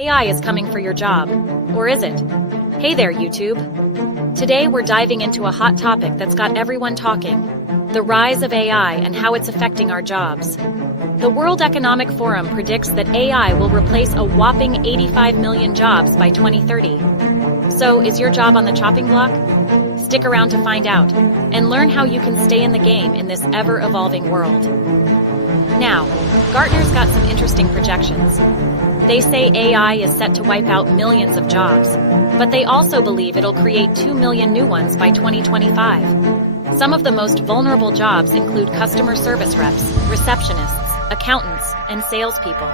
AI is coming for your job. Or is it? Hey there, YouTube. Today we're diving into a hot topic that's got everyone talking: the rise of AI and how it's affecting our jobs. The World Economic Forum predicts that AI will replace a whopping 85 million jobs by 2030. So, is your job on the chopping block? Stick around to find out, and learn how you can stay in the game in this ever-evolving world. Now, Gartner's got some interesting projections. They say AI is set to wipe out millions of jobs, but they also believe it'll create 2 million new ones by 2025. Some of the most vulnerable jobs include customer service reps, receptionists, accountants, and salespeople.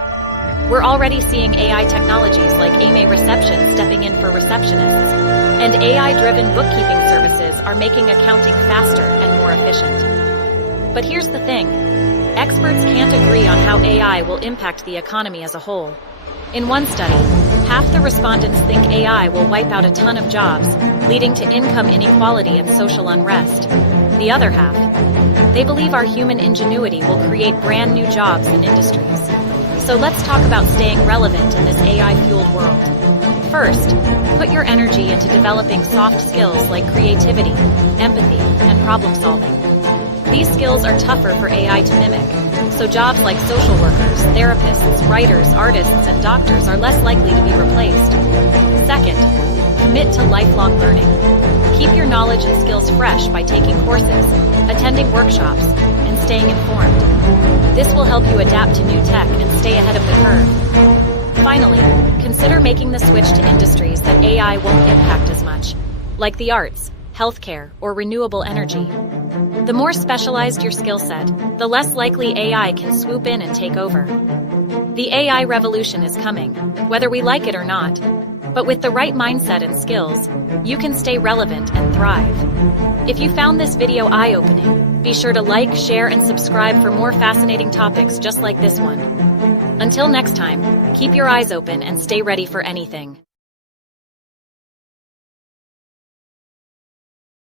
We're already seeing AI technologies like AMA Reception stepping in for receptionists, and AI-driven bookkeeping services are making accounting faster and more efficient. But here's the thing: experts can't agree on how AI will impact the economy as a whole. In one study, half the respondents think AI will wipe out a ton of jobs, leading to income inequality and social unrest. The other half, they believe our human ingenuity will create brand new jobs and industries. So let's talk about staying relevant in this AI-fueled world. First, put your energy into developing soft skills like creativity, empathy, and problem solving. These skills are tougher for AI to mimic, so jobs like social workers, therapists, writers, artists, and doctors are less likely to be replaced. Second, commit to lifelong learning. Keep your knowledge and skills fresh by taking courses, attending workshops, and staying informed. This will help you adapt to new tech and stay ahead of the curve. Finally, consider making the switch to industries that AI won't impact as much, like the arts, healthcare, or renewable energy. The more specialized your skill set, the less likely AI can swoop in and take over. The AI revolution is coming, whether we like it or not. But with the right mindset and skills, you can stay relevant and thrive. If you found this video eye-opening, be sure to like, share, and subscribe for more fascinating topics just like this one. Until next time, keep your eyes open and stay ready for anything.